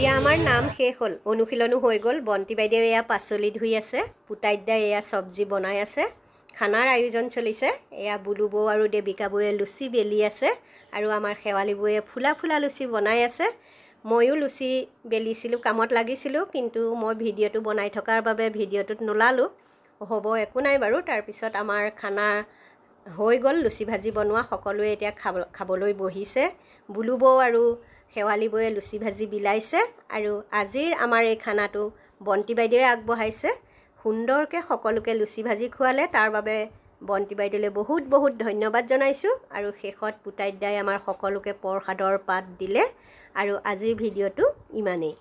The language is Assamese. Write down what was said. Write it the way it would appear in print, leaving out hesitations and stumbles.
এতিয়া আমাৰ নাম শেষ হ'ল, অনুশীলনো হৈ গ'ল। বন্তি বাইদেৱে এয়া পাচলি ধুই আছে, পুতাইদাই এয়া চব্জি বনাই আছে, খানাৰ আয়োজন চলিছে। এয়া বুলু বৌ আৰু দেৱিকা বৌয়ে লুচি বেলি আছে আৰু আমাৰ শেৱালি বৌয়ে ফুলা ফুলা লুচি বনাই আছে। ময়ো লুচি বেলিছিলোঁ, কামত লাগিছিলোঁ, কিন্তু মই ভিডিঅ'টো বনাই থকাৰ বাবে ভিডিঅ'টোত নোলালোঁ। হ'ব, একো নাই বাৰু। তাৰপিছত আমাৰ খানা হৈ গ'ল, লুচি ভাজি বনোৱা। সকলোৱে এতিয়া খাবলৈ বহিছে। বুলু বৌ আৰু শেৱালি বৌয়ে লুচি ভাজি বিলাইছে আৰু আজিৰ আমাৰ এই খানাটো বন্তি বাইদেৱে আগবঢ়াইছে। সুন্দৰকৈ সকলোকে লুচি ভাজি খোৱালে, তাৰ বাবে বন্তি বাইদেউলৈ বহুত বহুত ধন্যবাদ জনাইছোঁ। আৰু শেষত পুতাইদাই আমাৰ সকলোকে প্ৰসাদৰ পাত দিলে। আৰু আজিৰ ভিডিঅ'টো ইমানেই।